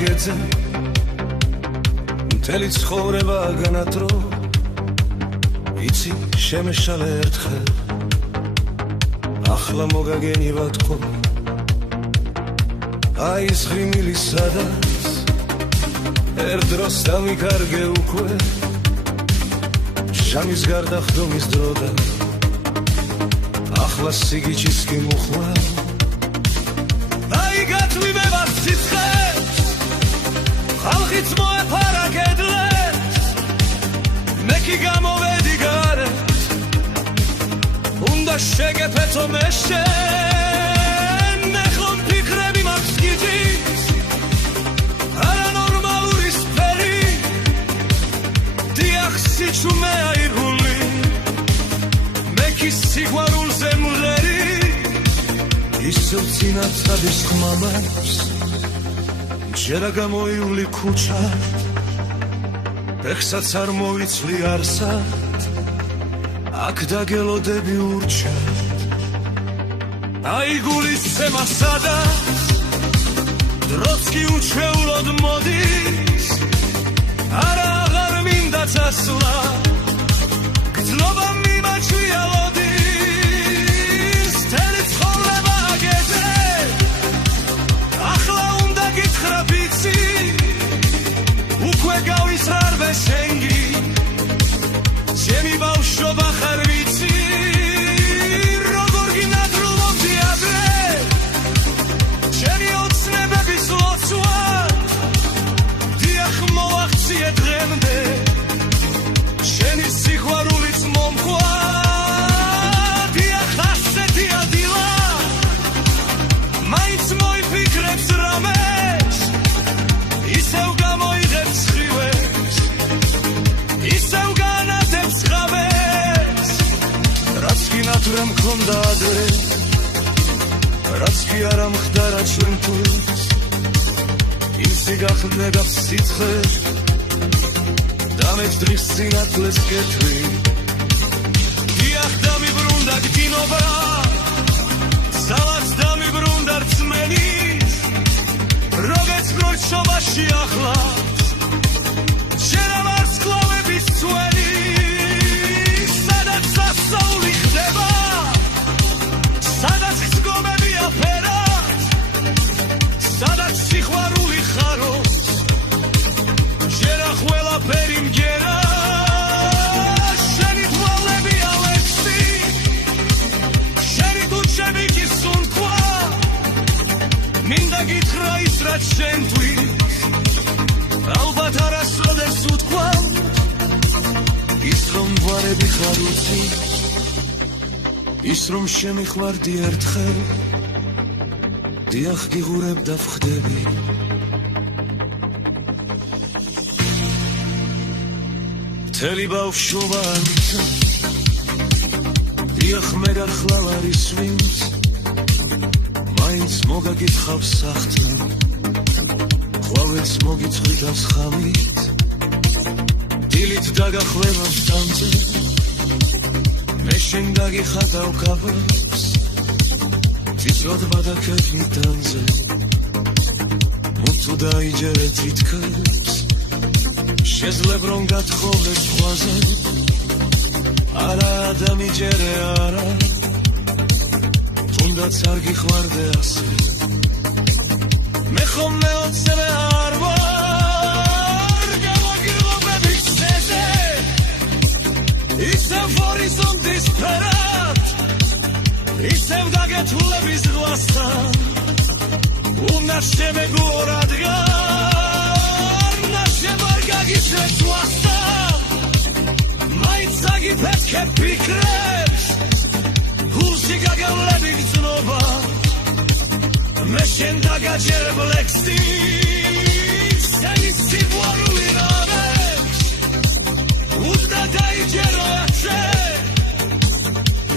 გეძე მთელი ცხოვრება განადრო იცი შემეშალე ერთხელ ახლა მოგაგენივატყო აი ეს ღიმილი სადაც ერთ დროს დამიკარგე უკვე ჟამის გარდა ხდომის დრო და ახლა სიგიჩის კი მუხლა აი გათვიმება სიცხეს ხალხიც მოეფარა კედლებს მე კი გამოვედი გარეთ უნდა შეგეფეთო მე შენ მე ხომ ფიქრები მაქვს გიძის არანორმალური სფერი დიახ სიჩუმე აირგული მე კი სიყვარულზე მღერი ისევ წინათადის ხმამებს ჯერა გამოიული ქუჩა ეხსაც არ მოვიცლი არსად აქ დაგელოდები ურჩად აი გულისცემა სადაც დროც კი უჩვეულოდ მოდის არა აღარ მინდა წასვლა გრძნობა მიმაჩვია ლოდის თელი ცხოვრება აგეძე ახლა უნდა გითხრა ვიცი უკვე გავისრარვე შენგი ჩემი ბავშვობა ხარ ვიცი როგორ გინადრულობდი ადრე ჩემი ოცნებების ლოცვა დიახ მოვახციე დღემდე შენი სიყვარულიც მომხვა დიახ ასეთია დილა მაინც მოიფიქრებს რამეს ისევ გამოიღებს ხრივებს ისევ განათებს ხავებს რაც კი ნათურა მქონდა ადრე რაც კი არ ამხდარა ჩვენთვის იმსი გახდება სიცხე დამეც დღის სინათლეს კეთრი დიახ დამიბრუნდა გდინობა ძალაც დამიბრუნდა რწმენის როგორც გროჩობაში ახლა შენ ვარსკვლავების წვენი სადაც სასწაული ხდება სადაც ხსგომები აფერად სადაც სიყვარული ხარობს შერა ყველაფერი მგერა შენი თვალები ალექსი შენი თუჩები კი სუნთქვა მინდა გითხრა ის რაც შენთვის ალბათ არასოდეს უთქვა ის რომ ვარები ხარუცი ის რომ შემიხვარდი ერთხელ დიახ გიღურებ და ვხდები მთელი ბავშვობა ამიცა დიახ მე გარხლავ არის ვინც მაინც მოგაგითხავს სახთან ხვავეც მოგიწყვიტავს ხამით დილით დაგახლევავს დამზე მე შენ გაგიხატავ კაბებს ციცოდ ბადაკები დამზე მუცუ დაიჯერე თითქებს შეძლებ რომ გათხოვე სხვაზე არა დამიჯერე არა თუნდაც არ გიხვარდე ასე მე ხომ მეოცნე არ ვარ გამოგიღობების წესზე ისევ ჰორიზონტის ფერად ისევ დაგეთულების ღვასთან უნდა შემეგო რადგან ნაშევარ გაგიშვეს ვასთან მაინც აგიფეთქე ფიქრებს გულში გაგავლები გრძნობა მე შენ დაგაჯერებ ლექსი შენი სიყვარული რამებს უნდა დაიჯერო ასე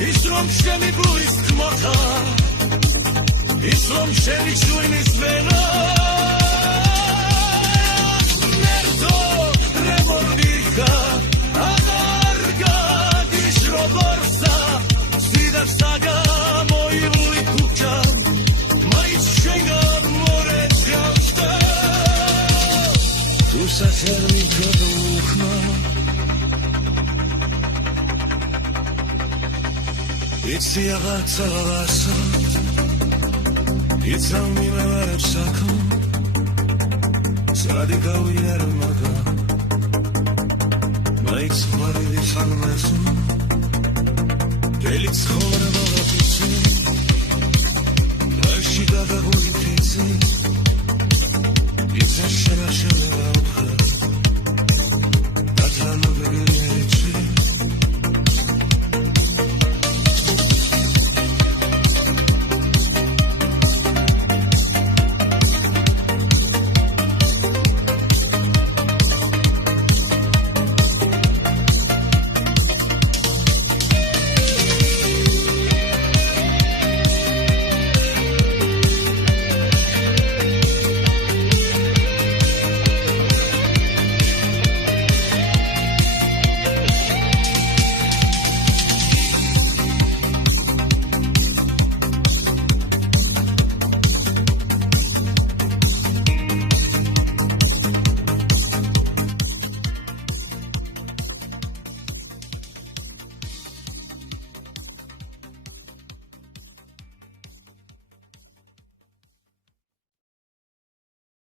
ის რომ შენი ბლუის თმოთა ის რომ შენი შვენის ვენა ნერდო რევოლვირკა აღარ გადის როგორსა სიდაც დაგამოიღული ქუჩა მაინც შენ გამორეცხავსა იცი აღარცა ვასო იცამი მე ვარ sakho სადი გავიარ მაგა მაიქს ხმარი ხალმასო დელიც ხორება ვაფიცი რაში გადაგული ფიცი იცა შერაშელა